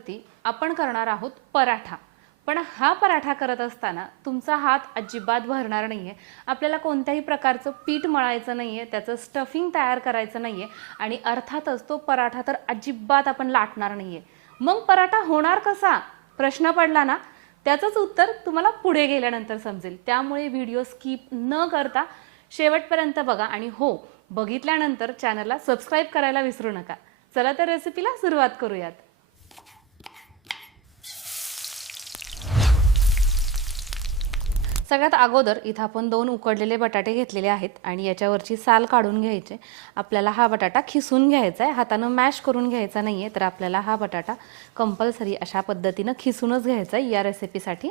गॅसवरती आपण करणार आहोत पराठा। पण हा पराठा करत असताना तुमचा हात अजिबात भरणार नाहीये। आपल्याला कोणत्याही प्रकारचं पीठ मळायचं नाहीये, त्याचं स्टफिंग तयार करायचं नाहीये आणि अर्थातच तो पराठा तर अजिबात आपण लाटणार नाहीये। मग पराठा होणार कसा प्रश्न पडला ना, त्याचंच उत्तर तुम्हाला पुढे गेल्यानंतर समजेल। त्यामुळे व्हिडिओ स्किप न करता शेवटपर्यंत बघा आणि हो, बघितल्यानंतर चॅनलला सबस्क्राइब करायला विसरू नका। चला तर रेसिपीला सुरुवात करूयात। सगळ्यात अगोदर इथं आपण 2 उकडलेले बटाटे घेतलेले आहेत आणि याच्यावरची साल काढून घ्यायचे। आपल्याला हा बटाटा खिसून घ्यायचा आहे, हाताने मॅश करून घ्यायचा नाहीये। तर आपल्याला हा बटाटा कंपल्सरी अशा पद्धतीने खिसूनच घ्यायचा आहे या रेसिपीसाठी।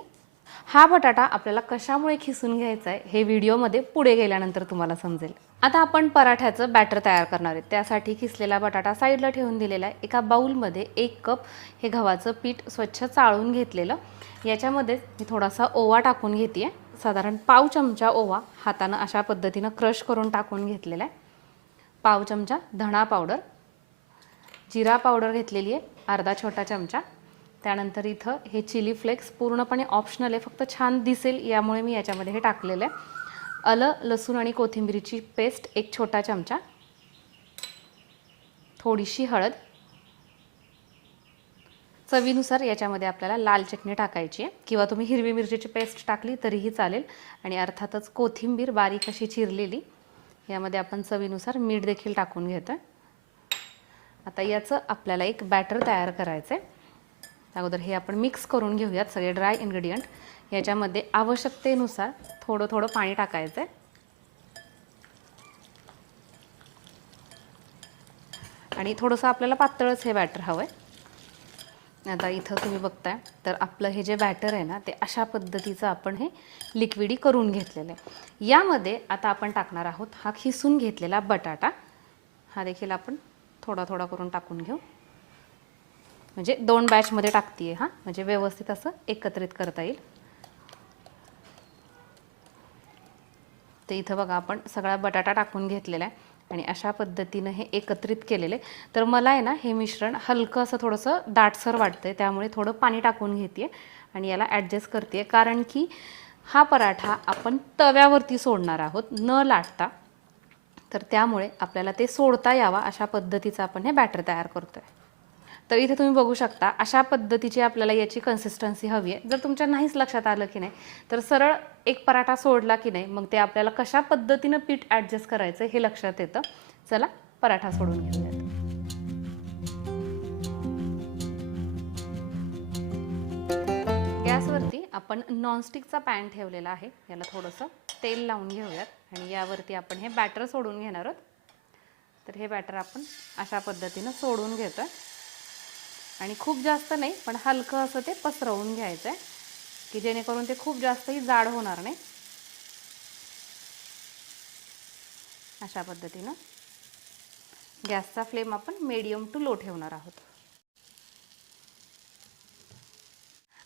हा बटाटा आपल्याला कशामुळे खिसून घ्यायचा आहे हे व्हिडिओमध्ये पुढे गेल्यानंतर तुम्हाला समजेल। आता आपण पराठ्याचं बॅटर तयार करणार आहे। त्यासाठी खिसलेला बटाटा साईडला ठेवून दिलेला आहे। एका बाउलमध्ये 1 कप हे गव्हाचं पीठ स्वच्छ चाळून घेतलेलं, याच्यामध्ये मी थोडासा ओवा टाकून घेतेय। साधारण पाव चमचा ओवा हाताने अशा पद्धतीने क्रश करून टाकून घेतलेला आहे। पाव चमचा धणा पावडर, जिरा पावडर घेतलेली आहे अर्धा छोटा चमचा। त्यानंतर इथं हे चिली फ्लेक्स पूर्णपणे ऑप्शनल आहे, फक्त छान दिसेल यामुळे मी याच्यामध्ये हे टाकलेलं आहे। आलं लसूण आणि कोथिंबीरची पेस्ट 1 छोटा चमचा, थोडीशी हळद, चवीनुसार याच्यामध्ये आपल्याला लाल चटणी टाकायची आहे किंवा तुम्ही हिरवी मिरचीची पेस्ट टाकली तरीही चालेल आणि अर्थातच कोथिंबीर बारीक अशी चिरलेली। यामध्ये आपण चवीनुसार मीठ देखील टाकून घेतोय। आता याचं आपल्याला एक बॅटर तयार करायचं आहे। अगोदर हे आपण मिक्स करून घेऊयात सगळे ड्राय इन्ग्रेडियंट। याच्यामध्ये आवश्यकतेनुसार थोडं थोडं पाणी टाकायचं आहे आणि थोडंसं आपल्याला पातळच हे बॅटर हवं आहे। आता इथं तुम्ही बघताय तर आपलं हे जे बॅटर आहे ना, ते अशा पद्धतीचं आपण हे लिक्विडी करून घेतलेलं आहे। यामध्ये आता आपण टाकणार आहोत हा खिसून घेतलेला बटाटा। हा देखील आपण थोडा थोडा करून टाकून घेऊ, म्हणजे 2 बॅचमध्ये टाकतीये हा, म्हणजे व्यवस्थित असं एकत्रित करता येईल। ते इथं बघा आपण सगळा बटाटा टाकून घेतलेला आहे आणि अशा पद्धतीने हे एकत्रित केलेले। तर मला आहे ना हे मिश्रण हलकं असं थोडंसं दाटसर वाटतंय, त्यामुळे थोडं पाणी टाकून घेते आणि याला ॲडजस्ट करते, कारण की हा पराठा आपण तव्यावरती सोडणार आहोत न लाटता। तर त्यामुळे आपल्याला ते सोडता यावा अशा पद्धतीचं आपण हे बॅटर तयार करतोय। तर इथे तुम्ही बघू शकता अशा पद्धतीची आपल्याला याची कन्सिस्टन्सी हवी आहे। जर तुमच्या नाहीच लक्षात आलं की नाही, तर सरळ एक पराठा सोडला की नाही, मग ते आपल्याला कशा पद्धतीने पीठ ॲडजस्ट करायचं हे लक्षात येतं। चला पराठा सोडून घेऊयात। गॅसवरती आपण नॉनस्टिकचा पॅन ठेवलेला आहे, याला थोडंसं तेल लावून घेऊयात आणि यावरती आपण हे बॅटर सोडून घेणार आहोत। तर हे बॅटर आपण अशा पद्धतीने सोडून घेतोय आणि खूप जास्त नाही, पण हलकं असं ते पसरवून घ्यायचं आहे की जेणेकरून ते खूप जास्तही जाड होणार नाही। अशा पद्धतीने गॅसचा फ्लेम आपण मीडियम टू लो ठेवणार आहोत।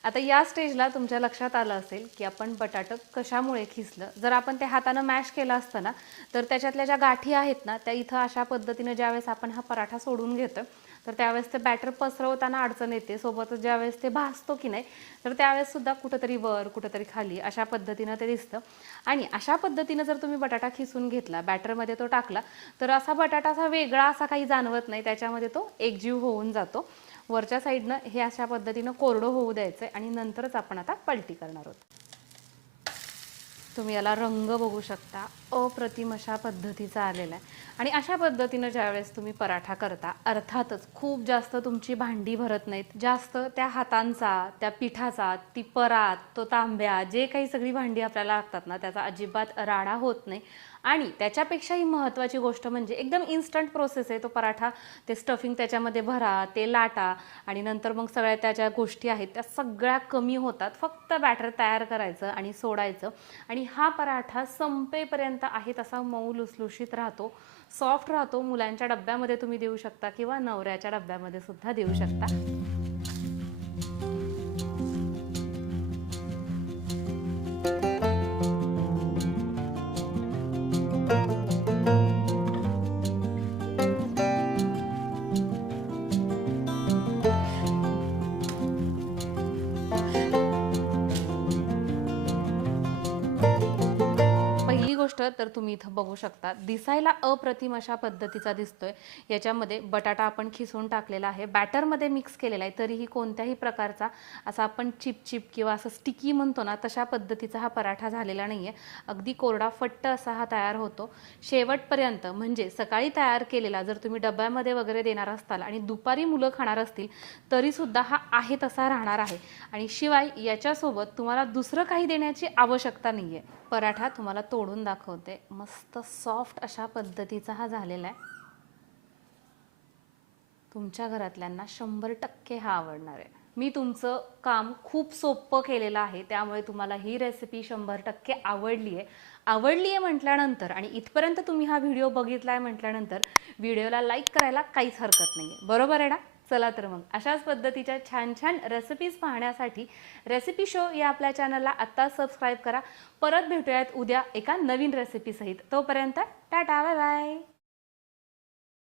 आता या स्टेजला तुमच्या लक्षात आलं असेल की आपण बटाटा कशामुळे खिसलं। जर आपण ते हाताने मॅश केलं असतं ना, तर त्याच्यातल्या ज्या गाठी आहेत ना, त्या इथं अशा पद्धतीने ज्यावेळेस आपण हा पराठा सोडून घेतो तर त्यावेळेस ते बॅटर पसरवताना अडचण येते। सोबतच ज्यावेळेस ते भाजतो की नाही, तर त्यावेळेस सुद्धा कुठेतरी वर कुठेतरी खाली अशा पद्धतीने ते दिसतं। आणि अशा पद्धतीने जर तुम्ही बटाटा खिसून घेतला, बॅटरमध्ये तो टाकला, तर असा बटाटा असा वेगळा असा काही जाणवत नाही, त्याच्यामध्ये तो एकजीव होऊन जातो। वरच्या साईडनं हे अशा पद्धतीने कोरडं होऊ द्यायचं आणि नंतरच आपण आता पलटी करणार आहोत। तुम्ही याला रंग बघू शकता, अप्रतिम अशा पद्धतीचा आलेला आहे। आणि अशा पद्धतीने ज्यावेळेस तुम्ही पराठा करता, अर्थातच खूप जास्त तुमची भांडी भरत नाहीत, जास्त त्या हातांचा, त्या पिठाचा, ती परात, तो तांब्या, जे काही सगळी भांडी आपल्याला लागतात ना, त्याचा अजिबात राडा होत नाही। आणि त्याच्यापेक्षाही महत्त्वाची गोष्ट म्हणजे एकदम इन्स्टंट प्रोसेस आहे तो पराठा। ते स्टफिंग त्याच्यामध्ये भरा, ते लाटा आणि नंतर मग सगळ्या त्या ज्या गोष्टी आहेत त्या सगळ्या कमी होतात। फक्त बॅटर तयार करायचं आणि सोडायचं आणि हा पराठा संपेपर्यंत आहे तसा मऊ लुसलुशीत राहतो, सॉफ्ट राहतो। मुलांच्या डब्यामध्ये तुम्ही देऊ शकता किंवा नवऱ्याच्या डब्यामध्ये सुद्धा देऊ शकता। तुम्ही इथं बघू शकता, दिसायला अप्रतिम अशा पद्धतीचा दिसतोय. याच्यामध्ये बटाटा आपण खिसून टाकलेला आहे, बॅटरमध्ये मिक्स केलेला आहे, तरीही कोणत्याही प्रकारचा असा आपण चिपचिप किंवा असं स्टिकी म्हणतो ना तशा पद्धतीचा हा पराठा झालेला नाहीये. अगदी कोरडा फट्ट असा हा तयार होतो. शेवटपर्यंत म्हणजे सकाळी तयार केलेला जर तुम्ही डब्यामध्ये वगैरे देणार असताल आणि दुपारी मुलं खाणार असतील तरी सुद्धा हा आहे तसा राहणार आहे. आणि शिवाय याच्यासोबत तुम्हाला दुसरं काही देण्याची आवश्यकता नाहीये. पराठा तुम्हाला तोडून दाखवते. मस्त सॉफ्ट अशा पद्धतीचा हा झालेला आहे. तुमच्या घरातल्यांना 100% हा आवडणार आहे. मी तुमचं काम खूप सोपं केलेलं आहे, त्यामुळे तुम्हाला ही रेसिपी 100% आवडली आहे म्हटल्यानंतर आणि इथपर्यंत तुम्ही हा व्हिडिओ बघितलाय म्हटल्यानंतर व्हिडिओला लाईक करायला काहीच हरकत नाहीये. बरोबर आहे ना? चला तर मग अशाच पद्धतीच्या छान छान रेसिपीज पाहण्यासाठी रेसिपी शो या आपल्या चॅनलला आत्ता सबस्क्राईब करा. परत भेटूयात उद्या एका नवीन रेसिपी सहित. तोपर्यंत टाटा, बाय बाय.